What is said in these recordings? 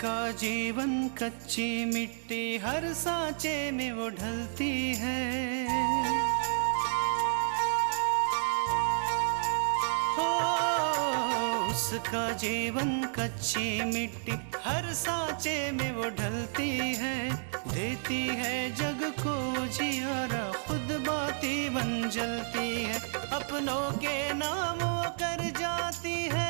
उसका जीवन कच्ची मिट्टी हर सांचे में वो ढलती है। हो उसका जीवन कच्ची मिट्टी हर सांचे में वो ढलती है। देती है जग को जियारा, खुद बाती बन जलती है। अपनों के नाम वो कर जाती है।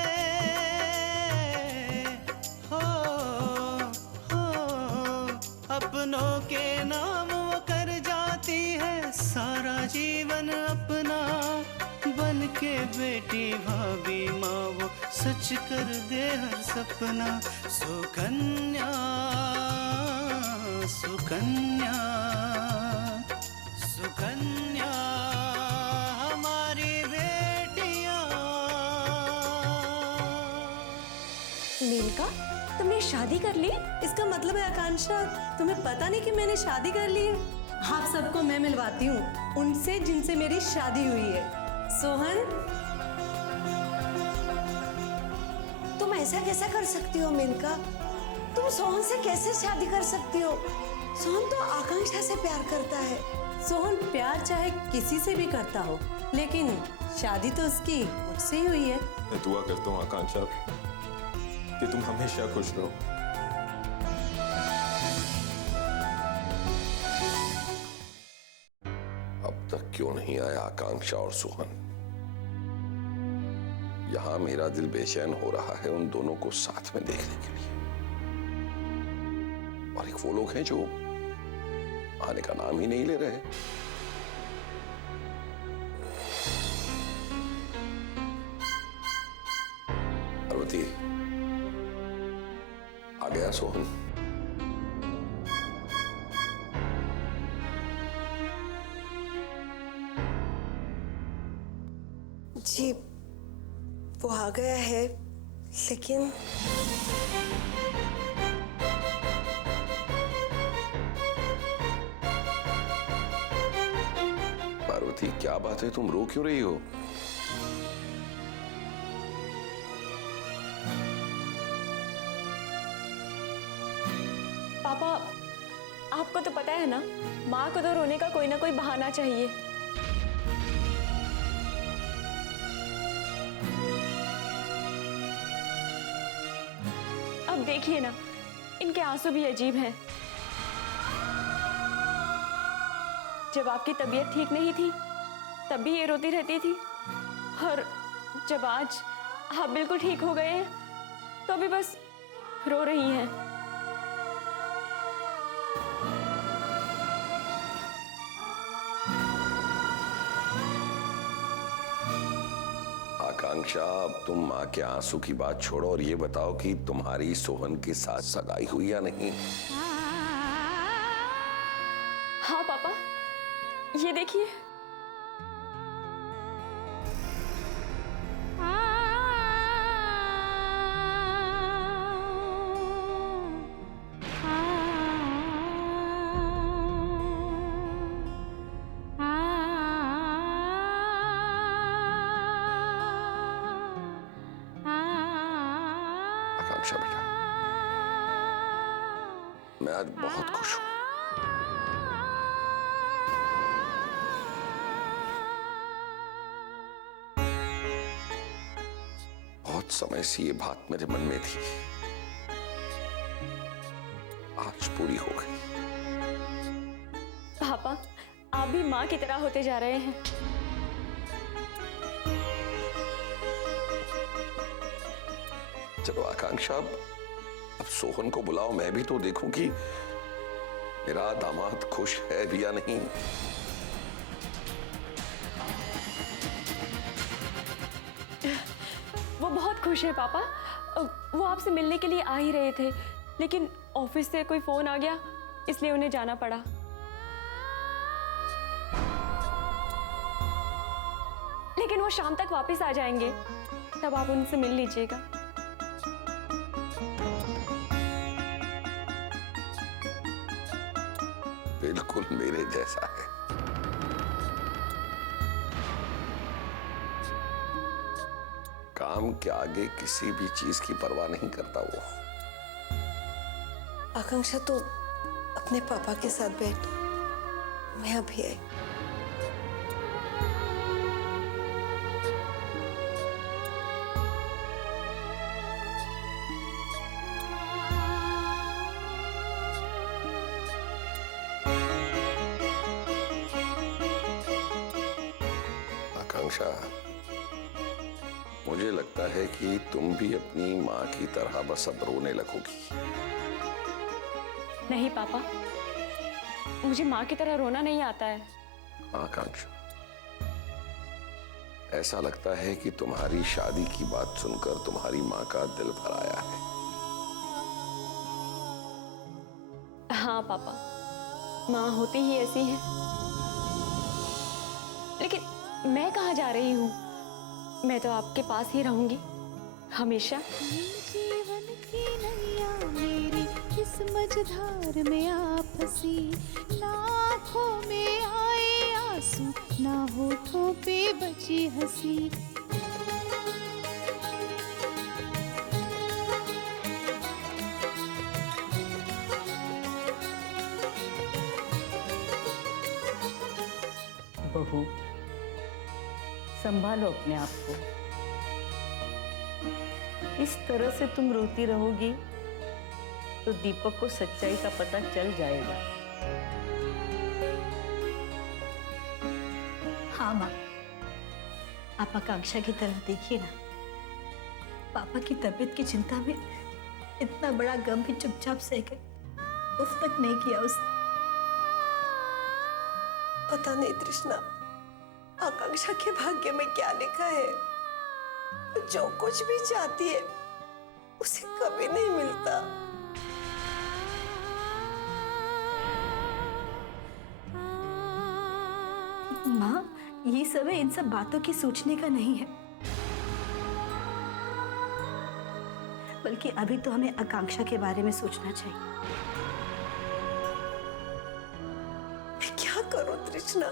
अपनों के नाम वो कर जाती है। सारा जीवन अपना बन के बेटी भाभी माँ वो सच कर दे हर सपना। सुकन्या सुकन्या सुकन्या हमारी बेटियां। मेनका, तुमने शादी कर ली? इसका मतलब है आकांक्षा, तुम्हें पता नहीं कि मैंने शादी कर ली है? आप सबको मैं मिलवाती हूँ उनसे जिनसे मेरी शादी हुई है। सोहन, तुम ऐसा कैसा कर सकती हो मेनका? तुम सोहन से कैसे शादी कर सकती हो? सोहन तो आकांक्षा से प्यार करता है। सोहन प्यार चाहे किसी से भी करता हो, लेकिन शादी तो उसकी मुझसे ही हुई है। मैं दुआ करता हूँ आकांक्षा कि तुम हमेशा खुश रहो। अब तक क्यों नहीं आया आकांक्षा और सोहन? यहां मेरा दिल बेचैन हो रहा है उन दोनों को साथ में देखने के लिए। और एक वो लोग हैं जो आने का नाम ही नहीं ले रहे। पार्वती, आ गया सोहन? जी वो आ गया है, लेकिन पार्वती क्या बात है, तुम रो क्यों रही हो? पापा, आपको तो पता है ना, माँ को तो रोने का कोई ना कोई बहाना चाहिए। अब देखिए ना, इनके आंसू भी अजीब हैं। जब आपकी तबीयत ठीक नहीं थी तब भी ये रोती रहती थी, और जब आज आप बिल्कुल ठीक हो गए हैं तो भी बस रो रही हैं। आकांक्षा, अब तुम माँ के आंसू की बात छोड़ो और ये बताओ कि तुम्हारी सोहन के साथ सगाई हुई या नहीं? हाँ पापा, ये देखिए। आकांक्षा बेटा, मैं आज बहुत खुश हूं। बहुत समय से ये बात मेरे मन में थी, आज पूरी हो गई। पापा, आप भी माँ की तरह होते जा रहे हैं। चलो आकांक्षा, अब सोहन को बुलाओ, मैं भी तो देखूं कि मेरा दामाद खुश है भी या नहीं। वो बहुत खुश है पापा। वो आपसे मिलने के लिए आ ही रहे थे, लेकिन ऑफिस से कोई फोन आ गया, इसलिए उन्हें जाना पड़ा। लेकिन वो शाम तक वापस आ जाएंगे, तब आप उनसे मिल लीजिएगा। बिल्कुल मेरे जैसा है। काम के आगे किसी भी चीज की परवाह नहीं करता वो। आकांक्षा तो अपने पापा के साथ बैठ, मैं अभी आई। आकांक्षा, मुझे लगता है कि तुम भी अपनी माँ की तरह बस अब रोने लगोगी। नहीं पापा, मुझे माँ की तरह रोना नहीं आता है। आकांक्षा, ऐसा लगता है कि तुम्हारी शादी की बात सुनकर तुम्हारी माँ का दिल भर आया है। हाँ पापा, माँ होती ही ऐसी है। लेकिन मैं कहाँ जा रही हूँ? मैं तो आपके पास ही रहूंगी हमेशा। जीवन की नैया मेरी इस मझधार में आप फंसी, ना आँखों में आए आंसू, ना होठों पे बची हंसी। बहू, संभालो अपने आप को। इस तरह से तुम रोती रहोगी तो दीपक को सच्चाई का पता चल जाएगा। हाँ माँ, आप आकांक्षा की तरफ देखिए ना। पापा की तबीयत की चिंता में इतना बड़ा गम भी चुपचाप सह गए, उस तक नहीं किया उसने। पता नहीं तृष्णा, आकांक्षा के भाग्य में क्या लिखा है। वो जो कुछ भी चाहती है उसे कभी नहीं मिलता। माँ, ये समय इन सब बातों की सोचने का नहीं है, बल्कि अभी तो हमें आकांक्षा के बारे में सोचना चाहिए। मैं क्या करूं तृष्णा,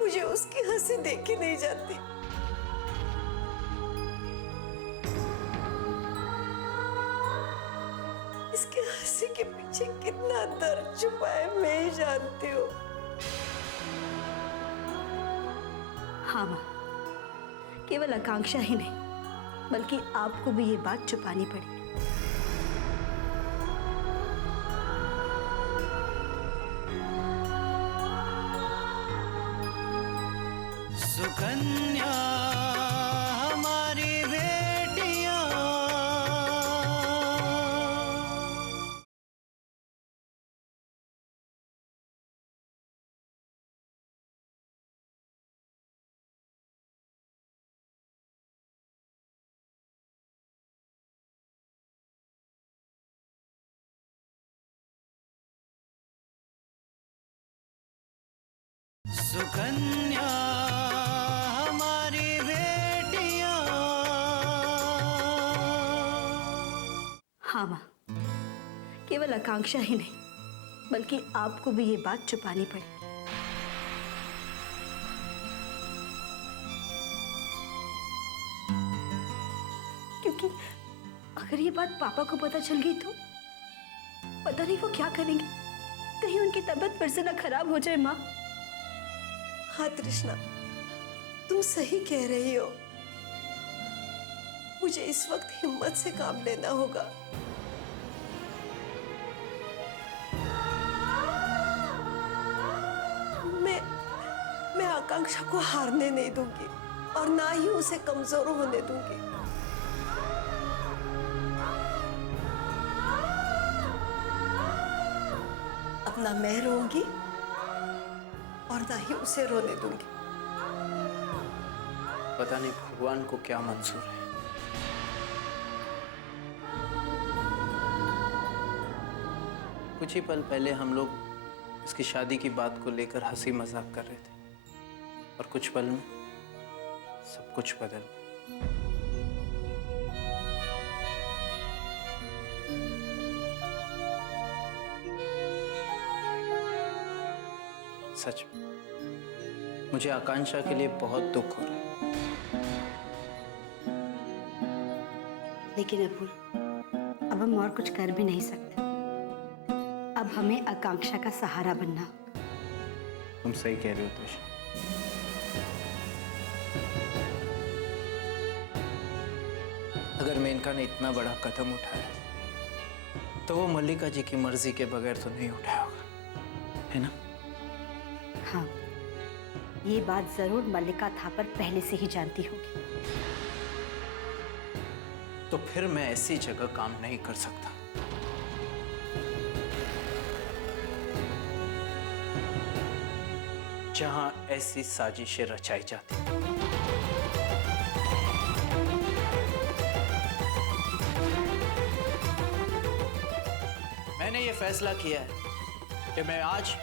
मुझे उसकी हंसी देखी नहीं जाती। इसके हंसी के पीछे कितना दर्द छुपा है मैं ही जानती हूँ। हाँ माँ, केवल आकांक्षा ही नहीं, बल्कि आपको भी ये बात छुपानी पड़ेगी। सुकन्या हमारी बेटियां, सुकन्या हमारी बेटियां। हाँ माँ, केवल आकांक्षा ही नहीं, बल्कि आपको भी ये बात छुपानी पड़ेगी। क्योंकि अगर ये बात पापा को पता चल गई तो पता नहीं वो क्या करेंगे। कहीं उनकी तबीयत फिर से ना खराब हो जाए माँ। हाँ तृष्णा, तुम सही कह रही हो। मुझे इस वक्त हिम्मत से काम लेना होगा। मैं आकांक्षा को हारने नहीं दूंगी और ना ही उसे कमजोर होने दूंगी। अब ना मैं रोऊंगी और ना ही उसे रोने दूंगी। पता नहीं भगवान को क्या मंजूर है। कुछ ही पल पहले हम लोग इसकी शादी की बात को लेकर हंसी मजाक कर रहे थे और कुछ पल में सब कुछ बदल गया। सच में मुझे आकांक्षा के लिए बहुत दुख हो रहा है। लेकिन अपूर्व, अब हम और कुछ कर भी नहीं सकते। अब हमें आकांक्षा का सहारा बनना होगा। तुम सही कह रहे हो तृषा। अगर मेनका ने इतना बड़ा कदम उठाया तो वो मल्लिका जी की मर्जी के बगैर तो नहीं उठाया होगा, है ना? हाँ, ये बात जरूर मल्लिका थापर पहले से ही जानती होगी। तो फिर मैं ऐसी जगह काम नहीं कर सकता। जहां ऐसी साजिशें रचाई जाती। मैंने ये फैसला किया है कि मैं आज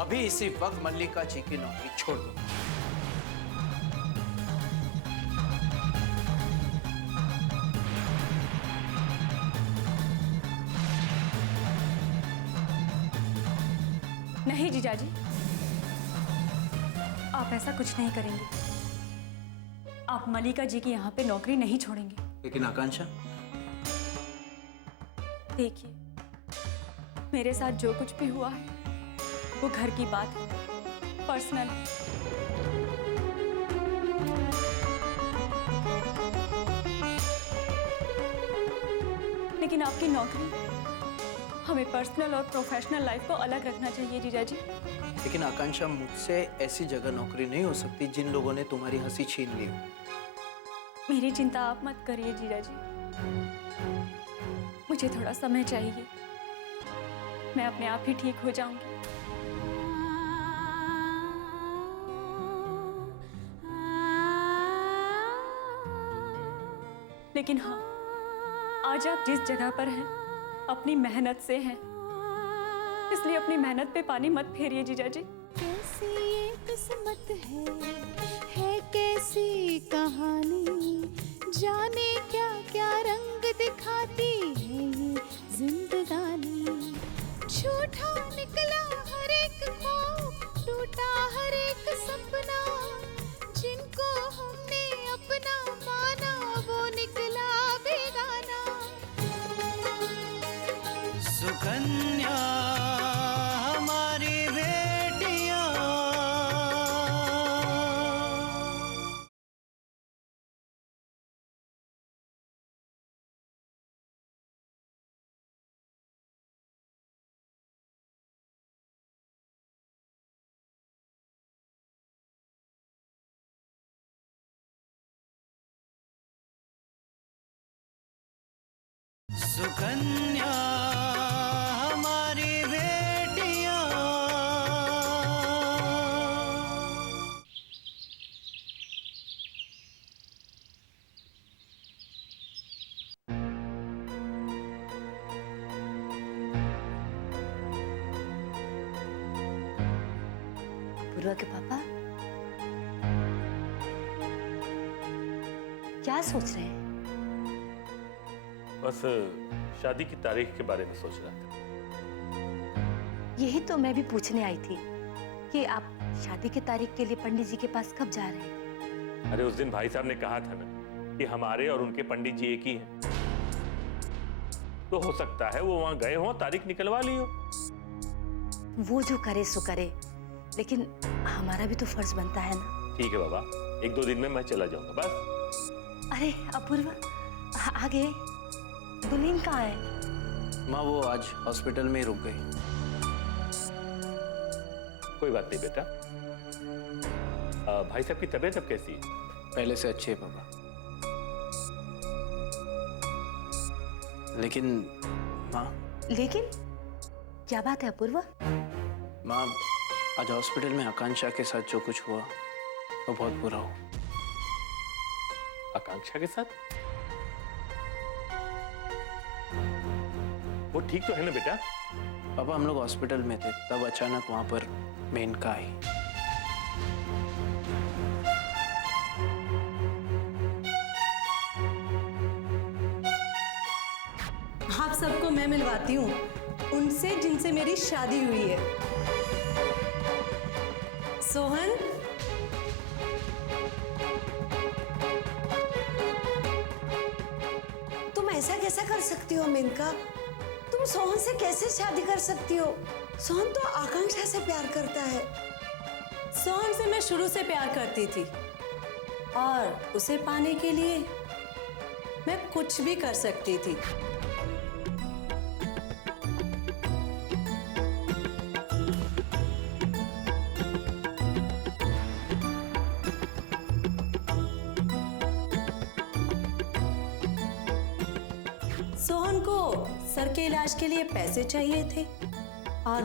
अभी इसी वक्त मल्लिका जी की नौकरी छोड़ दूंगा। नहीं जीजाजी, आप ऐसा कुछ नहीं करेंगे। आप मल्लिका जी की यहाँ पे नौकरी नहीं छोड़ेंगे। लेकिन आकांक्षा, देखिए, मेरे साथ जो कुछ भी हुआ है वो घर की बात है, पर्सनल है। लेकिन आपकी नौकरी, हमें पर्सनल और प्रोफेशनल लाइफ को अलग रखना चाहिए जीजाजी। लेकिन आकांक्षा, मुझसे ऐसी जगह नौकरी नहीं हो सकती जिन लोगों ने तुम्हारी हंसी छीन ली हो। मेरी चिंता आप मत करिए जीजाजी, मुझे थोड़ा समय चाहिए, मैं अपने आप ही ठीक हो जाऊंगी। लेकिन हाँ, आज आप जिस जगह पर हैं अपनी मेहनत से हैं, इसलिए अपनी मेहनत पे पानी मत फेरिए जीजाजी। कैसी ये किस्मत है कैसी कहानी, जाने क्या क्या रंग दिखाती है ये जिंदगानी। झूठा निकला हर एक ख्वाब, टूटा हर एक सपना, जिनको हमने अपना माना वो निकला बेगाना। सुकन्या हमारी बेटियां, सुकन्या हमारी बेटियां। पूर्वा के पापा क्या सोच रहे हैं? बस शादी की तारीख के बारे में सोच रहा था। यही तो मैं भी पूछने आई थी कि आप शादी की तारीख के लिए पंडित जी के पास कब जा रहे हैं? अरे उस दिन भाई साहब ने कहा था ना कि हमारे और उनके पंडित जी एक ही हैं, तो हो सकता है वो वहां गए हों, तारीख निकलवा ली हो। वो जो करे सो करे, लेकिन हमारा भी तो फर्ज बनता है ना। ठीक है बाबा, 1-2 दिन में मैं चला जाऊंगा बस। अरे अपूर्वा, आ गए। दुल्हन कहाँ है? माँ वो आज हॉस्पिटल में ही रुक गई। कोई बात नहीं बेटा। भाई साहब की तबीयत अब कैसी है? पहले से अच्छी है पापा। लेकिन माँ। लेकिन क्या बात है अपूर्वा? माँ, आज हॉस्पिटल में आकांक्षा के साथ जो कुछ हुआ वो बहुत बुरा हुआ। आकांक्षा के साथ? वो ठीक तो है ना बेटा? पापा, हम लोग हॉस्पिटल में थे, तब अचानक वहां पर मेनका आई। आप सबको मैं मिलवाती हूँ उनसे जिनसे मेरी शादी हुई है। सोहन, तुम ऐसा कैसा कर सकती हो मेनका? तुम तुम सोहन से कैसे शादी कर सकती हो? सोहन तो आकांक्षा से प्यार करता है। सोहन से मैं शुरू से प्यार करती थी और उसे पाने के लिए मैं कुछ भी कर सकती थी। सोहन को सर के इलाज के लिए पैसे चाहिए थे और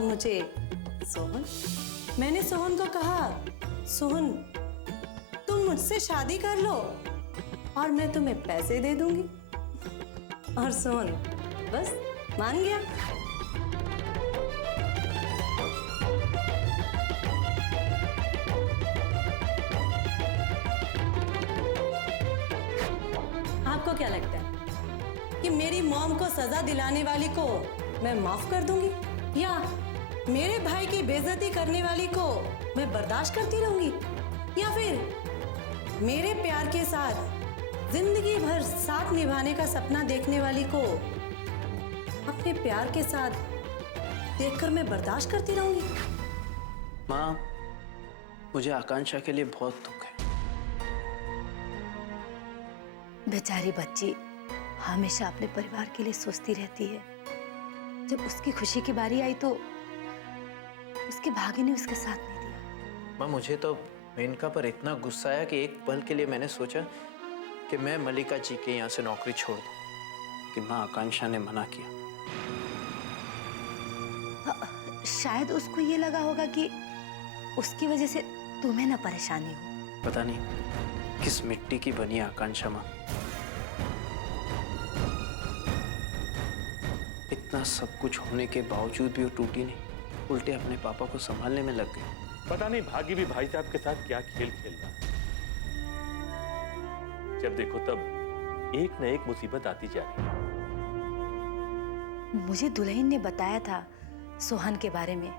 मैंने सोहन को कहा, सोहन तुम मुझसे शादी कर लो और मैं तुम्हें पैसे दे दूंगी। और सोहन बस मान गया। आपको क्या लगता है कि मेरी मॉम को सजा दिलाने वाली को मैं माफ कर दूंगी, या मेरे भाई की बेइज्जती करने वाली को मैं बर्दाश्त करती रहूंगी, या फिर मेरे प्यार के साथ जिंदगी भर साथ निभाने का सपना देखने वाली को अपने प्यार के साथ देखकर मैं बर्दाश्त करती रहूंगी? माँ, मुझे आकांक्षा के लिए बहुत दुख है। बेचारी बच्ची हमेशा अपने परिवार के लिए सोचती रहती है। जब उसकी खुशी की बारी आई तो उसके भाग्य ने उसके साथ नहीं दिया। माँ, मुझे तो मेनका पर इतना गुस्सा आया कि एक पल के लिए मैंने सोचा कि मैं मल्लिका जी के यहाँ से नौकरी छोड़ दूं, कि माँ आकांक्षा ने मना किया। शायद उसको ये लगा होगा कि उसकी वजह से तुम्हें ना परेशानी हो। पता नहीं किस मिट्टी की बनी आकांक्षा माँ। इतना सब कुछ होने के बावजूद भी वो टूटी नहीं, उल्टे अपने पापा को संभालने में लग गई। पता नहीं भाग्य भी भाई साहब के साथ क्या खेल खेल रहा है। जब देखो तब एक न एक मुसीबत आती जा रही है। मुझे दुल्हन ने बताया था सोहन के बारे में।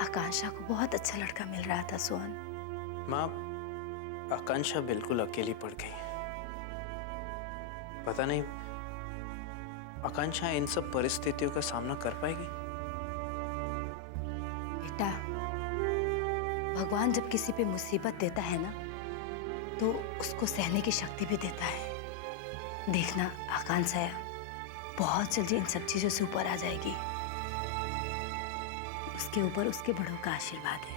आकांक्षा को बहुत अच्छा लड़का मिल रहा था सोहन। माँ, आकांक्षा बिल्कुल अकेली पड़ गई। पता नहीं आकांक्षा इन सब परिस्थितियों का सामना कर पाएगी? बेटा, भगवान जब किसी पे मुसीबत देता है ना तो उसको सहने की शक्ति भी देता है। देखना आकांक्षा बहुत जल्दी इन सब चीजों से ऊपर आ जाएगी। उसके ऊपर उसके बड़ों का आशीर्वाद है।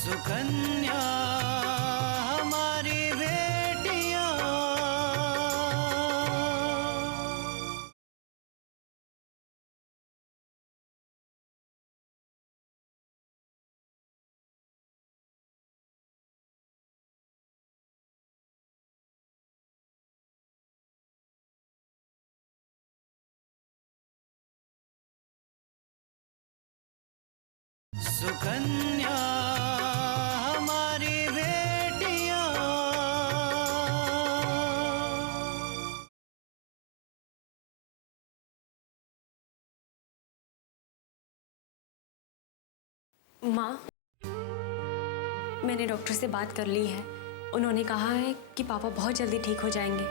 सुकन्या हमारी बेटियां। सुकन्या हमारी बेटियां। माँ, मैंने डॉक्टर से बात कर ली है। उन्होंने कहा है कि पापा बहुत जल्दी ठीक हो जाएंगे।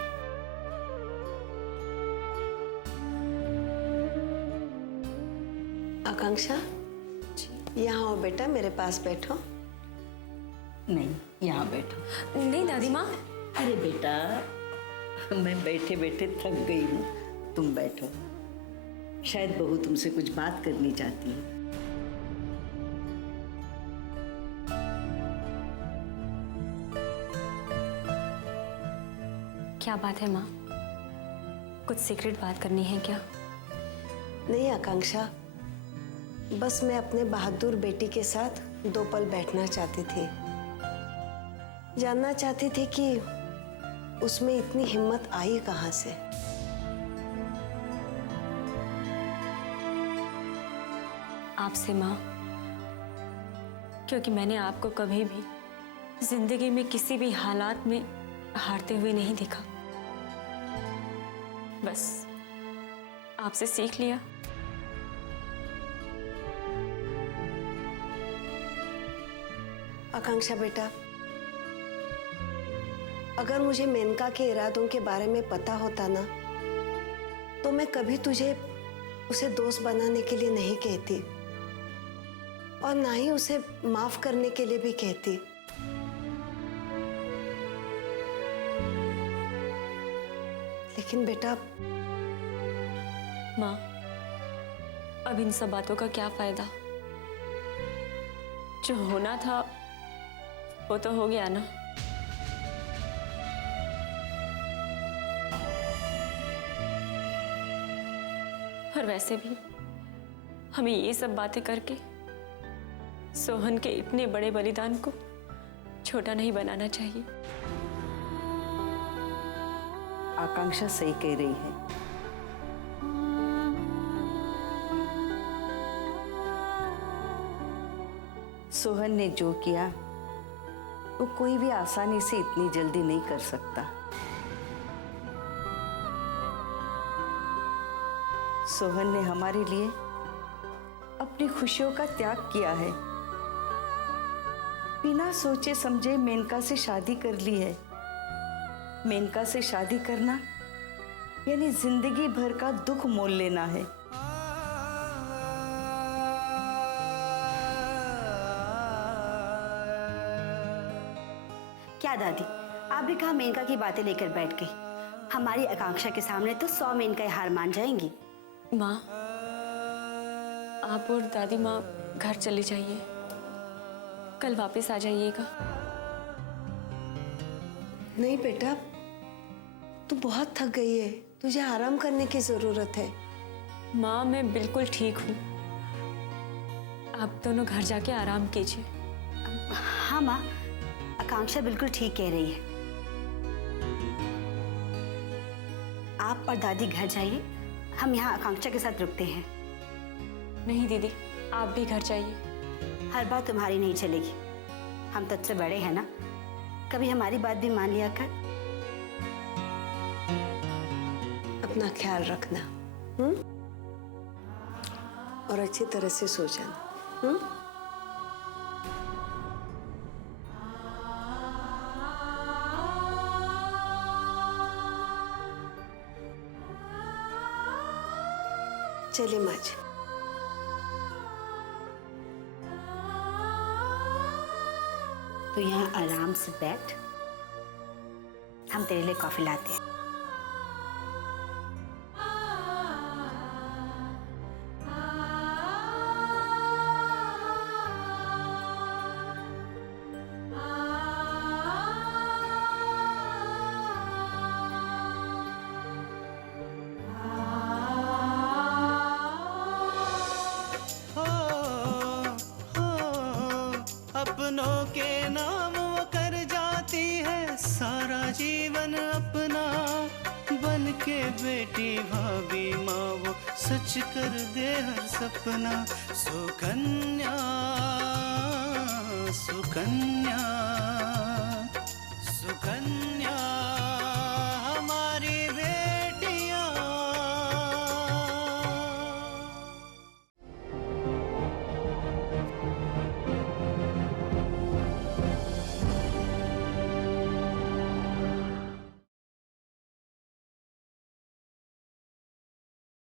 आकांक्षा, यहाँ आओ बेटा, मेरे पास बैठो। नहीं, यहाँ बैठो। नहीं दादी माँ। अरे बेटा, मैं बैठे बैठे थक गई हूँ, तुम बैठो। शायद बहू तुमसे कुछ बात करनी चाहती है। क्या बात है माँ? कुछ सीक्रेट बात करनी है क्या? नहीं आकांक्षा, बस मैं अपने बहादुर बेटी के साथ 2 पल बैठना चाहती थी। जानना चाहती थी कि उसमें इतनी हिम्मत आई कहाँ से। आपसे माँ, क्योंकि मैंने आपको कभी भी जिंदगी में किसी भी हालात में हारते हुए नहीं देखा। बस आपसे सीख लिया। आकांक्षा बेटा, अगर मुझे मेनका के इरादों के बारे में पता होता ना, तो मैं कभी तुझे उसे दोस्त बनाने के लिए नहीं कहती और ना ही उसे माफ करने के लिए भी कहती। लेकिन बेटा, माँ, अब इन सब बातों का क्या फायदा? जो होना था वो तो हो गया ना। और वैसे भी हमें ये सब बातें करके सोहन के इतने बड़े बलिदान को छोटा नहीं बनाना चाहिए। आकांक्षा सही कह रही है। सोहन ने जो किया वो कोई भी आसानी से इतनी जल्दी नहीं कर सकता। सोहन ने हमारे लिए अपनी खुशियों का त्याग किया है, बिना सोचे समझे मेनका से शादी कर ली है। मेनका से शादी करना यानी जिंदगी भर का दुख मोल लेना है। क्या दादी, आप भी कहा मेनका की बातें लेकर बैठ गई। हमारी आकांक्षा के सामने तो 100 मेनका हार मान जाएंगी। माँ, आप और दादी माँ घर चली जाइए, कल वापस आ जाइएगा। नहीं बेटा, तू बहुत थक गई है, तुझे आराम करने की जरूरत है। माँ, मैं बिल्कुल ठीक हूँ। आप दोनों घर जाके आराम कीजिए। हाँ माँ, आकांक्षा बिल्कुल ठीक कह रही है। आप और दादी घर जाइए, हम यहाँ आकांक्षा के साथ रुकते हैं। नहीं दीदी, आप भी घर जाइए। हर बात तुम्हारी नहीं चलेगी, हम तुझसे बड़े हैं ना, कभी हमारी बात भी मान लिया कर। अपना ख्याल रखना, और अच्छी तरह से सो जाना। चलिए माँ जी। तो यहाँ आराम से बैठ, हम तेरे लिए कॉफी लाते हैं। अपनों के नाम वो कर जाती है सारा जीवन अपना, बन के बेटी भाभी माँ वो सच कर दे हर सपना। सुकन्या सुकन्या